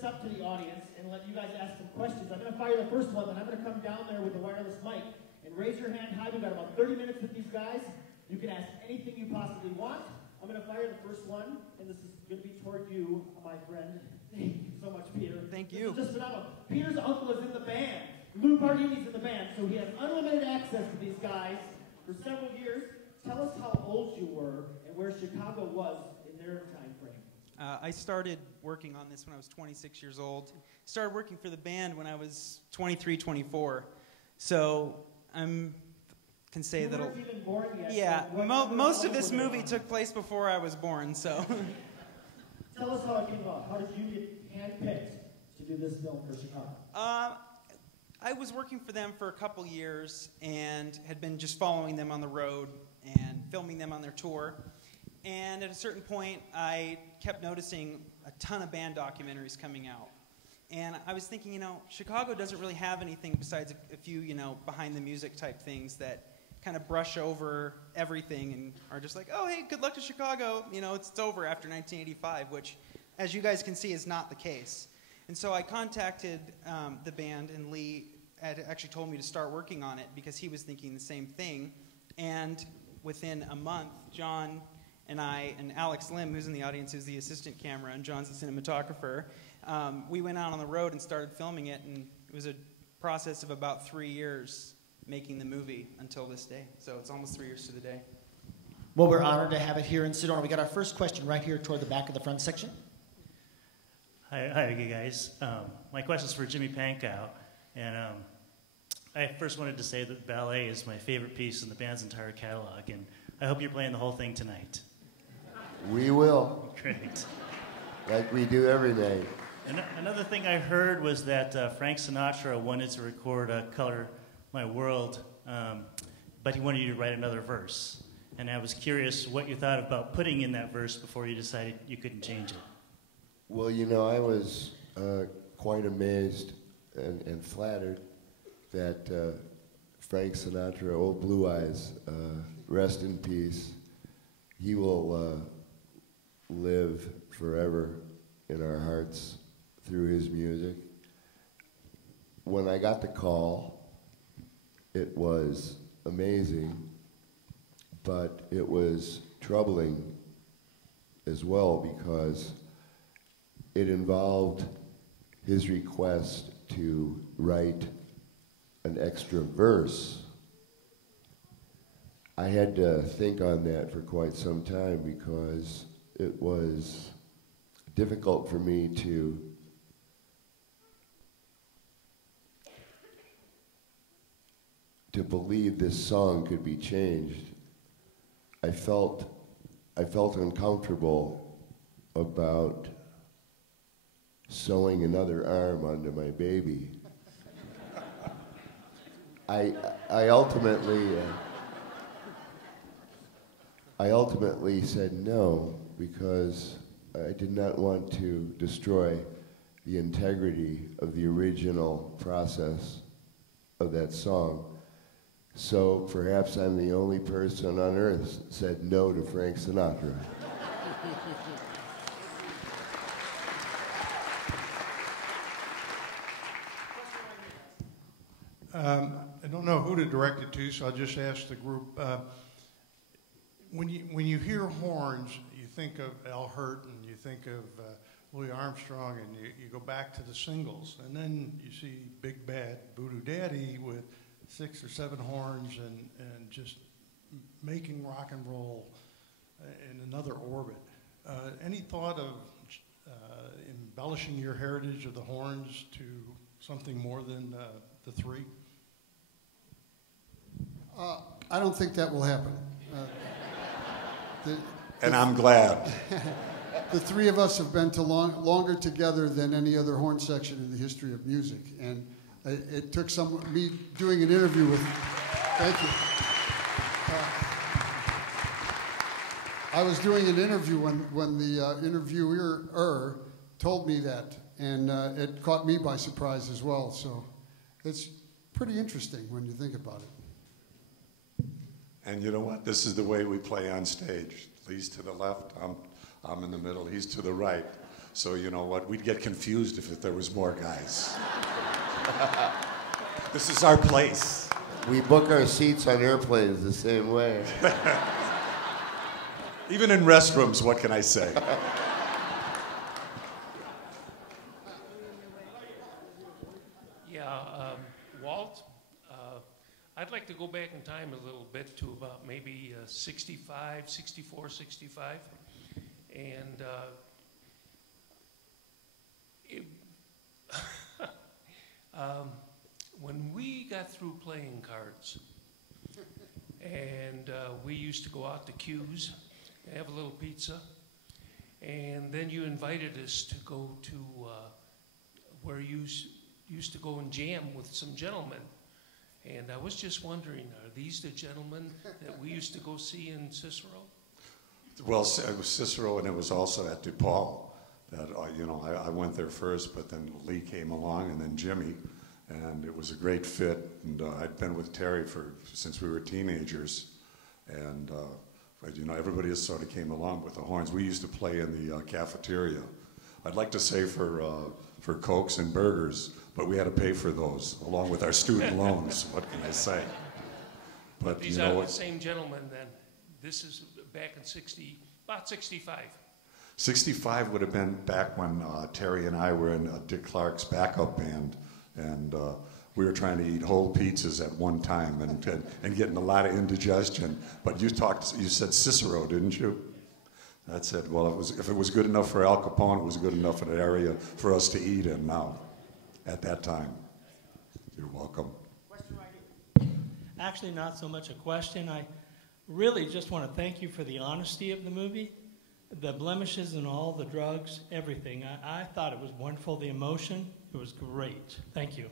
this up to the audience and let you guys ask some questions. I'm going to fire the first one, then I'm going to come down there with the wireless mic and raise your hand high. We've got about 30 minutes with these guys. You can ask anything you possibly want. I'm going to fire the first one, and this is going to be toward you, my friend. Thank you so much, Peter. Thank you. This is just phenomenal. Peter's uncle is in the band. Lou Bardini's in the band, so he has unlimited access to these guys for several years. Tell us how old you were and where Chicago was in their time frame. I started working on this when I was 26 years old. Started working for the band when I was 23, 24. So can say that. You weren't even born yet. Yeah, most of this movie took place before I was born. So. Tell us how it came about. How did you get handpicked to do this film for Chicago? I was working for them for a couple years and had been just following them on the road and filming them on their tour. And at a certain point, I kept noticing a ton of band documentaries coming out. And I was thinking, Chicago doesn't really have anything besides a few, behind the music type things that kind of brush over everything and are just like, oh, hey, good luck to Chicago. It's over after 1985, which, as you guys can see, is not the case. And so I contacted the band, and Lee had actually told me to start working on it because he was thinking the same thing. And within a month, John and I, and Alex Lim, who's in the audience, who's the assistant camera, and John's the cinematographer, we went out on the road and started filming it, and it was a process of about 3 years making the movie until this day. So it's almost 3 years to the day. Well, we're honored to have it here in Sedona. We got our first question right here toward the back of the front section. Hi, you guys. My question is for Jimmy Pankow, and I first wanted to say that ballet is my favorite piece in the band's entire catalog, and I hope you're playing the whole thing tonight. We will. Great. Like we do every night. And another thing I heard was that Frank Sinatra wanted to record Color My World, but he wanted you to write another verse. And I was curious what you thought about putting in that verse before you decided you couldn't change it. Well, I was quite amazed and flattered that Frank Sinatra, old Blue Eyes, rest in peace. He will live forever in our hearts through his music. When I got the call, it was amazing, but it was troubling as well because it involved his request to write an extra verse. I had to think on that for quite some time because it was difficult for me to believe this song could be changed. I felt uncomfortable about sewing another arm onto my baby. I ultimately said no because I did not want to destroy the integrity of the original process of that song. So perhaps I'm the only person on earth that said no to Frank Sinatra. I don't know who to direct it to, so I'll just ask the group. When you hear horns, you think of Al Hirt and you think of Louis Armstrong, and you go back to the singles, and then you see Big Bad Voodoo Daddy with 6 or 7 horns and just making rock and roll in another orbit. Any thought of embellishing your heritage of the horns to something more than the 3? I don't think that will happen. And I'm glad. The 3 of us have been longer together than any other horn section in the history of music, and it took me doing an interview with. Thank you. I was doing an interview when the interviewer told me that, and it caught me by surprise as well. So it's pretty interesting when you think about it. And you know what? This is the way we play on stage. Lee's to the left, I'm in the middle, he's to the right. So you know what? We'd get confused if there was more guys. This is our place. We book our seats on airplanes the same way. Even in restrooms, what can I say? Yeah, Walt, I'd like to go back in time a little bit to about maybe 65, 64, 65. And when we got through playing cards, and we used to go out to Q's and have a little pizza, and then you invited us to go to where you used to go and jam with some gentlemen. And I was just wondering, are these the gentlemen that we used to go see in Cicero? Well, it was Cicero, and it was also at DePaul. That you know, I went there first, but then Lee came along, and then Jimmy, and it was a great fit. And I'd been with Terry since we were teenagers, and but, you know, everybody just sort of came along with the horns. We used to play in the cafeteria. I'd like to say for Cokes and burgers, but we had to pay for those along with our student loans. What can I say? But These you know are what? the same gentlemen then. This is back in about 65. 65 would have been back when Terry and I were in Dick Clark's backup band, and we were trying to eat whole pizzas at one time and getting a lot of indigestion. But you said Cicero, didn't you? That's it. Well, if it was good enough for Al Capone, it was good enough in an area for us to eat in now, at that time. You're welcome. Question right here. Actually, not so much a question. I really just want to thank you for the honesty of the movie, the blemishes and all, the drugs, everything. I thought it was wonderful. The emotion, it was great. Thank you.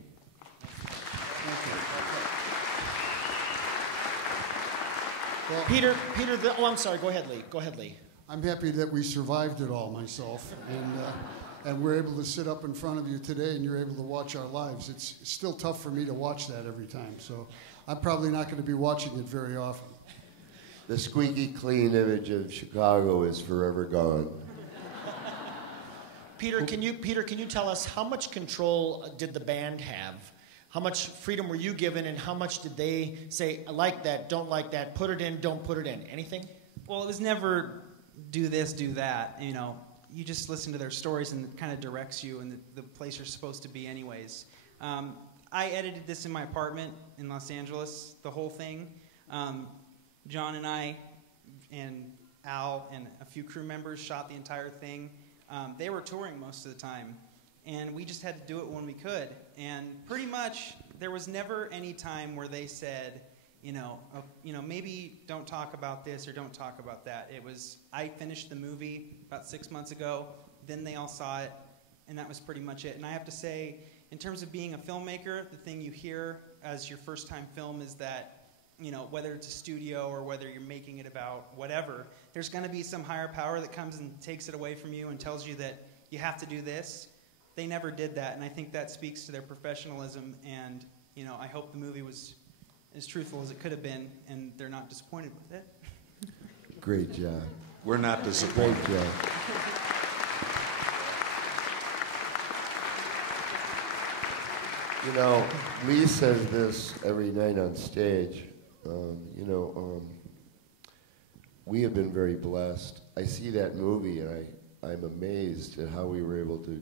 Well, Peter, I'm sorry. Go ahead, Lee. I'm happy that we survived it all myself, and we're able to sit up in front of you today, and you're able to watch our lives. It's still tough for me to watch that every time, so I'm probably not going to be watching it very often. The squeaky clean image of Chicago is forever gone. Peter, can you tell us how much control did the band have? How much freedom were you given, and how much did they say, I like that, don't like that, put it in, don't put it in? Anything? Well, it was never do this, do that. You know, you just listen to their stories, and it kind of directs you in the place you're supposed to be anyways. I edited this in my apartment in Los Angeles, the whole thing. John and I and Al and a few crew members shot the entire thing. They were touring most of the time, and we just had to do it when we could. And pretty much there was never any time where they said, maybe don't talk about this or don't talk about that. It was, I finished the movie about 6 months ago, then they all saw it, and that was pretty much it. And I have to say, in terms of being a filmmaker, the thing you hear as your first time film is that, whether it's a studio or whether you're making it about whatever, there's going to be some higher power that comes and takes it away from you and tells you that you have to do this. They never did that, and I think that speaks to their professionalism, and, I hope the movie was as truthful as it could have been, and they're not disappointed with it. Great job. We're not disappointed. Great job. Lee says this every night on stage. We have been very blessed. I see that movie, and I'm amazed at how we were able to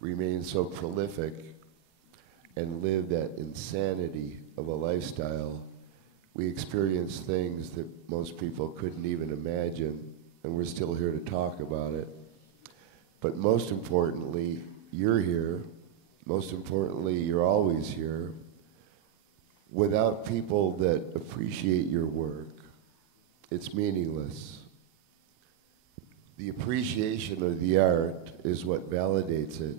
remain so prolific and live that insanity of a lifestyle. We experienced things that most people couldn't even imagine, and we're still here to talk about it. But most importantly, you're here. Most importantly, you're always here. Without people that appreciate your work, it's meaningless. The appreciation of the art is what validates it.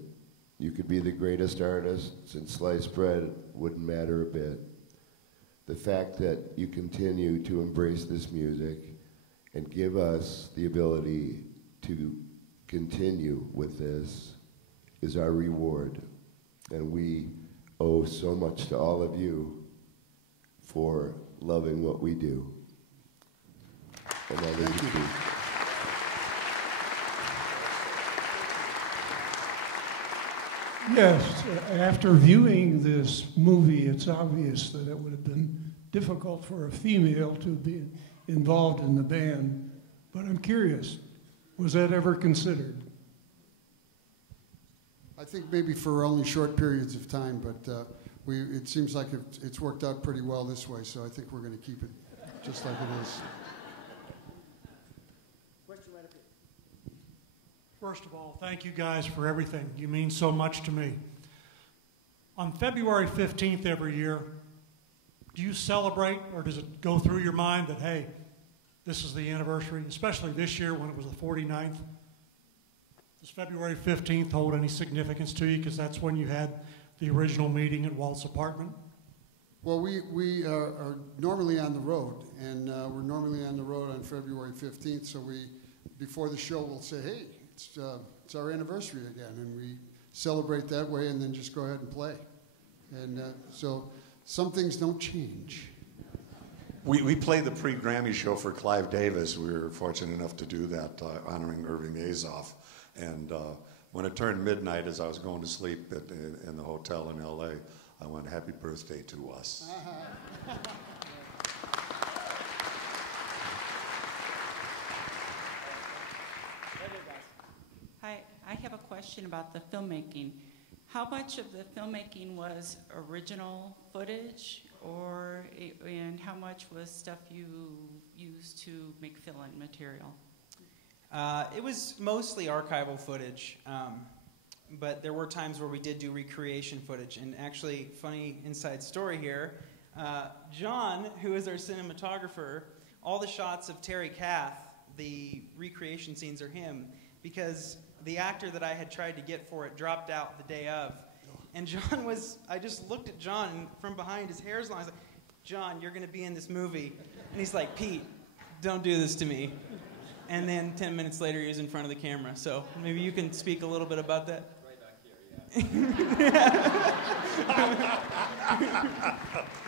You could be the greatest artist, and sliced bread wouldn't matter a bit. The fact that you continue to embrace this music and give us the ability to continue with this is our reward. And we owe so much to all of you for loving what we do. And I leave it to you. Yes, after viewing this movie, it's obvious that it would have been difficult for a female to be involved in the band. But I'm curious, was that ever considered? I think maybe for only short periods of time, but it seems like it's worked out pretty well this way, so I think we're going to keep it just like it is. Question right up here. First of all, thank you guys for everything. You mean so much to me. On February 15th every year, do you celebrate, or does it go through your mind that, hey, this is the anniversary, especially this year when it was the 49th? Does February 15th hold any significance to you, because that's when you had the original meeting at Walt's apartment? Well, we are normally on the road, and we're normally on the road on February 15th, so before the show, we'll say, hey, it's our anniversary again, and we celebrate that way and then just go ahead and play. And so some things don't change. We played the pre-Grammy show for Clive Davis. We were fortunate enough to do that, honoring Irving Azoff. And when it turned midnight, as I was going to sleep in the hotel in L.A., I went, happy birthday to us. Hi, I have a question about the filmmaking. How much of the filmmaking was original footage, and how much was stuff you used to make fill-in material? It was mostly archival footage, but there were times where we did do recreation footage. And actually, funny inside story here, John, who is our cinematographer, all the shots of Terry Kath, the recreation scenes are him, because the actor that I had tried to get for it dropped out the day of. And John I just looked at John, and from behind his hair's long, I was like, John, you're going to be in this movie. And he's like, Pete, don't do this to me. And then 10 minutes later, he was in front of the camera. So maybe you can speak a little bit about that. Right back here, yeah.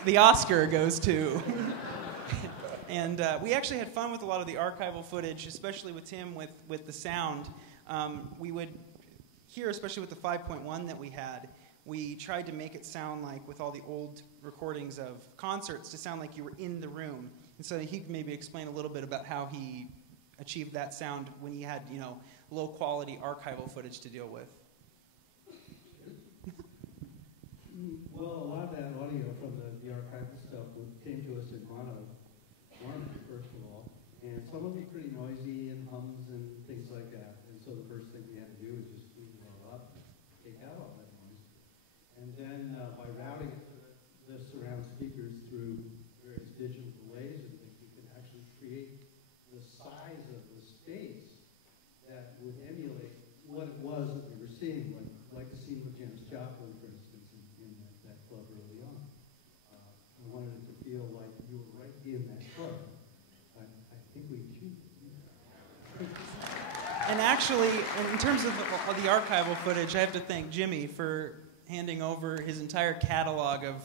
The Oscar goes to. And we actually had fun with a lot of the archival footage, especially with Tim with the sound. We would hear, especially with the 5.1 that we had, we tried to make it sound like, with all the old recordings of concerts, to sound like you were in the room. And so he could maybe explain a little bit about how he achieved that sound when he had, low-quality archival footage to deal with. Well, a lot of that audio from the archival stuff came to us in mono, first of all, and some of it pretty noisy and hums and things like that. And so the first thing we had to do was just clean it all up, take out all that noise, and then by routing the surround speakers through various digital delays and things, we could actually create the size of the space that would emulate what it was that we were seeing, like the scene with Janis Joplin, for instance, in that club early on. I wanted it to feel like you were right in that club. I think we achieved it. And actually, in terms of the archival footage, I have to thank Jimmy for handing over his entire catalog of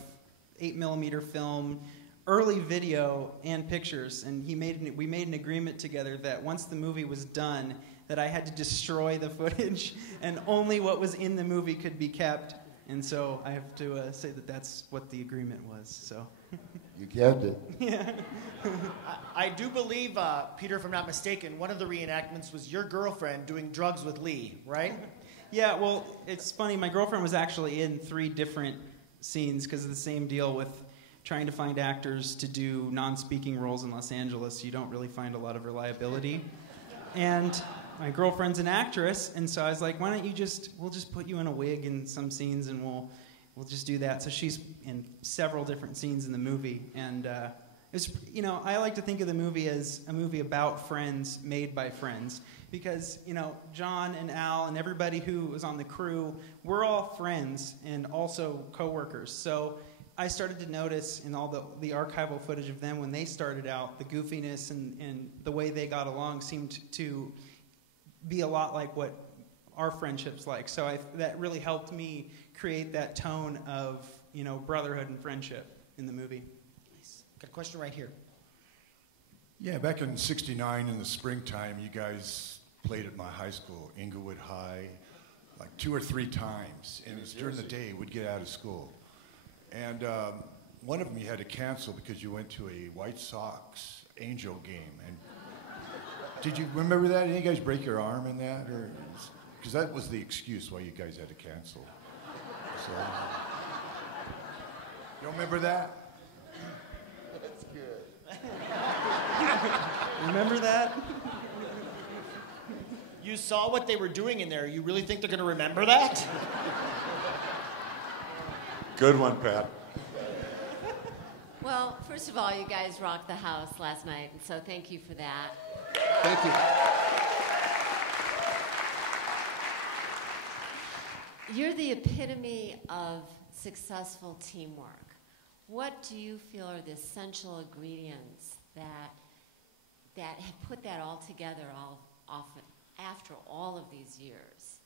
8mm film, early video, and pictures. And we made an agreement together that once the movie was done, that I had to destroy the footage, and only what was in the movie could be kept. And so I have to say that that's what the agreement was. So. You kept it. Yeah. I do believe, Peter, if I'm not mistaken, one of the reenactments was your girlfriend doing drugs with Lee, right? Yeah, well, it's funny. My girlfriend was actually in 3 different scenes because of the same deal with trying to find actors to do non-speaking roles in Los Angeles. You don't really find a lot of reliability. And my girlfriend's an actress, and so I was like, why don't we'll just put you in a wig in some scenes, and we'll just do that. So she's in several different scenes in the movie, and it's, I like to think of the movie as a movie about friends made by friends, because John and Al and everybody who was on the crew, we're all friends and also coworkers. So I started to notice in all the archival footage of them when they started out, the goofiness and the way they got along seemed to be a lot like what our friendship's like. So that really helped me create that tone of brotherhood and friendship in the movie. Nice. Got a question right here. Yeah, back in '69 in the springtime, you guys played at my high school, Inglewood High. like 2 or 3 times, and it was during the day. We'd get out of school. And one of them you had to cancel because you went to a White Sox Angel game. And did you remember that? Did you guys break your arm in that? Because that was the excuse why you guys had to cancel. So, you don't remember that? That's good. Remember that? You saw what they were doing in there. You really think they're going to remember that? Good one, Pat. Well, first of all, you guys rocked the house last night, and so thank you for that. Thank you. You're the epitome of successful teamwork. What do you feel are the essential ingredients that have put that all together after all of these years?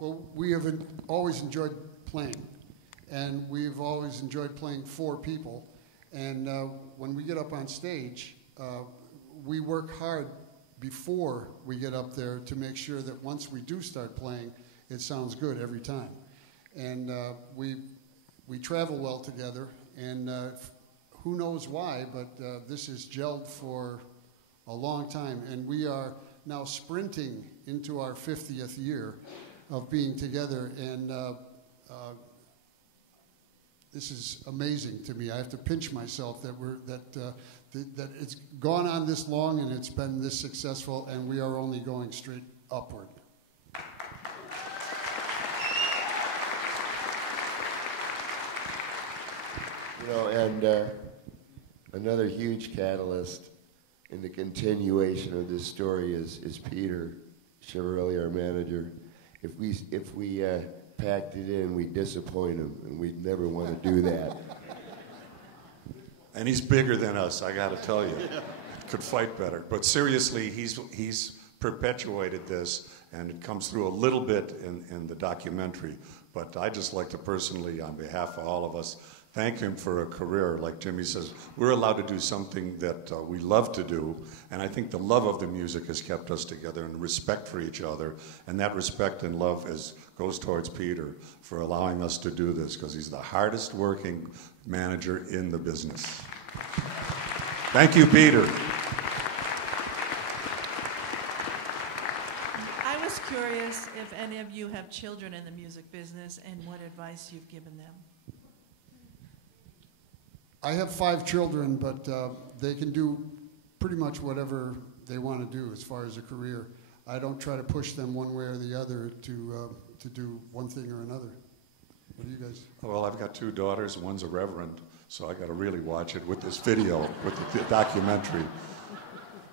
Well, we have always enjoyed playing, and we've always enjoyed playing for people. And when we get up on stage, we work hard before we get up there to make sure that once we do start playing, it sounds good every time. And we travel well together, and who knows why, but this has gelled for a long time, and we are now sprinting into our 50th year of being together, and this is amazing to me. I have to pinch myself that it's gone on this long and it's been this successful, and we are only going straight upward. You know, and another huge catalyst in the continuation of this story is Peter Chiavarelli, our manager. If we packed it in, we'd disappoint him, and we'd never want to do that. And he's bigger than us, I got to tell you. Could fight better. But seriously, he's perpetuated this, and it comes through a little bit in the documentary. But I'd just like to personally, on behalf of all of us, thank him for a career. Like Jimmy says, we're allowed to do something that we love to do, and I think the love of the music has kept us together, and respect for each other, and that respect and love goes towards Peter for allowing us to do this, because he's the hardest working manager in the business. Thank you, Peter. I was curious if any of you have children in the music business and what advice you've given them. I have 5 children, but they can do pretty much whatever they want to do as far as a career. I don't try to push them one way or the other to do one thing or another. What do you guys? Well, I've got 2 daughters. One's a reverend, so I got to really watch it with this video, with the documentary.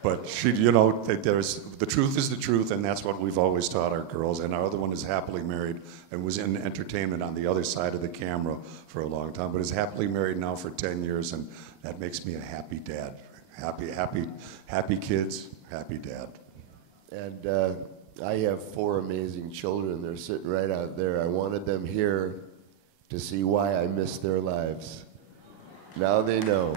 But the truth is the truth, and that's what we've always taught our girls. And our other one is happily married and was in entertainment on the other side of the camera for a long time, but is happily married now for 10 years, and that makes me a happy dad. Happy kids, happy dad. And I have 4 amazing children. They're sitting right out there. I wanted them here to see why I missed their lives. Now they know.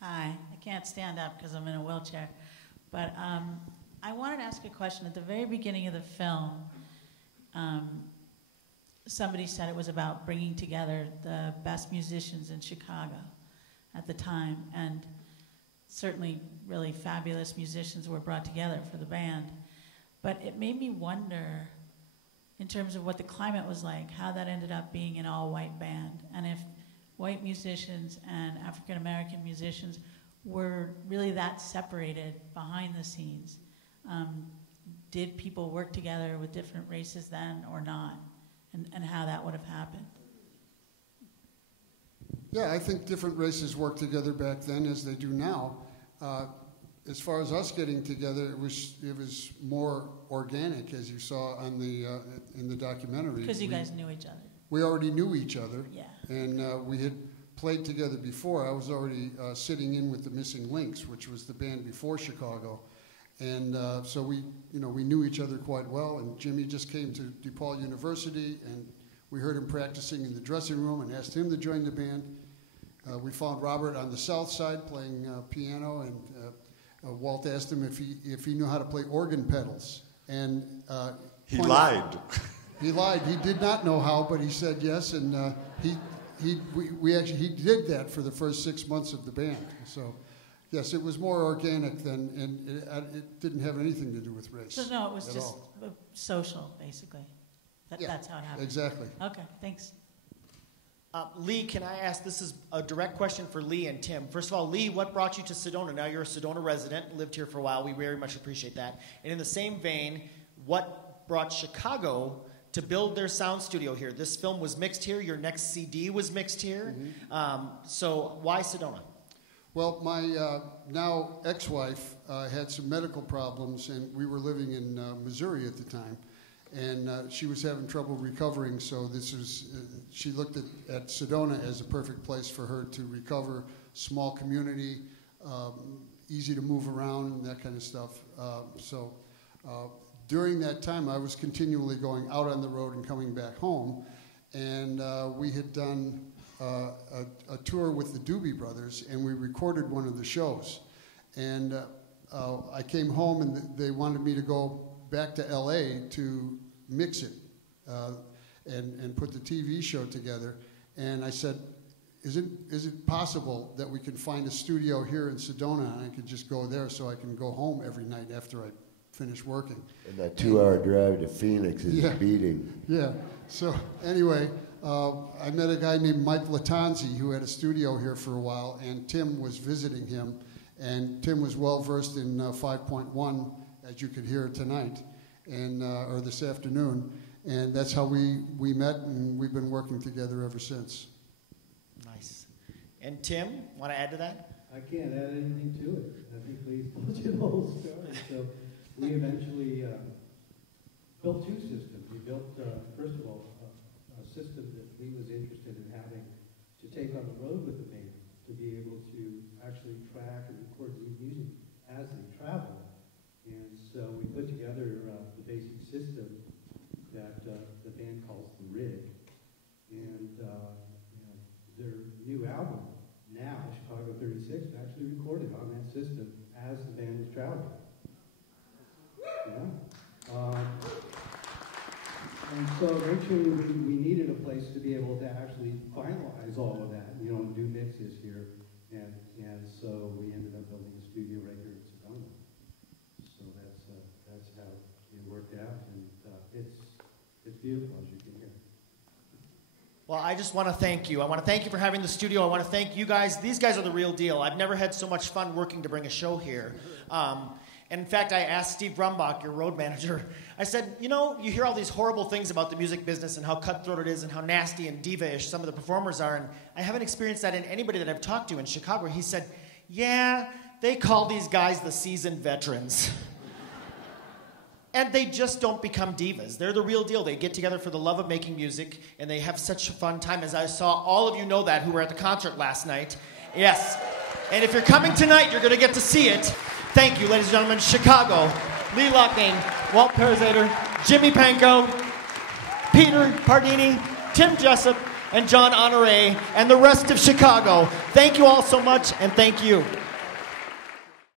Hi, I can't stand up because I'm in a wheelchair. But I wanted to ask a question. At the very beginning of the film, somebody said it was about bringing together the best musicians in Chicago at the time. And certainly really fabulous musicians were brought together for the band. But it made me wonder, in terms of what the climate was like, how that ended up being an all-white band. And if white musicians and African-American musicians were really that separated behind the scenes. Did people work together with different races then or not? And how that would have happened? Yeah, I think different races worked together back then as they do now. As far as us getting together, it was more organic, as you saw on in the documentary. Because you guys knew each other. We already knew each other. Yeah. And we had played together before. I was already sitting in with the Missing Links, which was the band before Chicago. And so we knew each other quite well. And Jimmy just came to DePaul University, and we heard him practicing in the dressing room and asked him to join the band. We found Robert on the south side playing piano, and Walt asked him if he knew how to play organ pedals. And he lied. He lied. He did not know how, but he said yes, and he did that for the first 6 months of the band. So, yes, it was more organic than, and it didn't have anything to do with race. So no, it was just social, basically. That's how it happened. Exactly. Okay, thanks. Lee, can I ask, this is a direct question for Lee and Tim. First of all, Lee, what brought you to Sedona? Now you're a Sedona resident, lived here for a while. We very much appreciate that. And in the same vein, what brought Chicago to build their sound studio here? This film was mixed here. Your next CD was mixed here. Mm-hmm. So why Sedona? Well, my now ex-wife had some medical problems, and we were living in Missouri at the time. And she was having trouble recovering, so she looked at Sedona as a perfect place for her to recover. Small community, easy to move around, that kind of stuff. During that time, I was continually going out on the road and coming back home, and we had done a tour with the Doobie Brothers, and we recorded one of the shows. And I came home, and they wanted me to go back to L.A. to mix it and put the TV show together. And I said, is it possible that we can find a studio here in Sedona and I could just go there so I can go home every night after I finish working? And that 2-hour drive to Phoenix is beating. Yeah. So anyway, I met a guy named Mike Latanzi who had a studio here for a while, and Tim was visiting him. And Tim was well versed in 5.1, as you could hear tonight, or this afternoon, and that's how we met, and we've been working together ever since. Nice. And Tim, want to add to that? I can't add anything to it. I think Lee's told you the whole story. So we eventually built two systems. We built, first of all, a system that Lee was interested in having to take on the road with the band, to be able to actually track and record new music as they travel. And so we put together the basic system that the band calls the Rig. And their new album, now, Chicago 36, actually recorded on that system as the band was traveling. Yeah. And so eventually we needed a place to be able to actually finalize all of that, and do mixes here. And so we ended up building a studio right here in Sedona. So that's how it worked out, and it's beautiful, as you can hear. Well, I just want to thank you. I want to thank you for having the studio. I want to thank you guys. These guys are the real deal. I've never had so much fun working to bring a show here. And in fact, I asked Steve Brumbach, your road manager, I said, you hear all these horrible things about the music business and how cutthroat it is and how nasty and diva-ish some of the performers are, and I haven't experienced that in anybody that I've talked to in Chicago. He said, yeah, they call these guys the seasoned veterans. And they just don't become divas. They're the real deal. They get together for the love of making music, and they have such a fun time. As I saw, all of you know that who were at the concert last night. Yes. And if you're coming tonight, you're going to get to see it. Thank you, ladies and gentlemen. Chicago, Lee Loughnane, Walt Parazater, Jimmy Pankow, Peter Pardini, Tim Jessup, and John Honore, and the rest of Chicago. Thank you all so much, and thank you.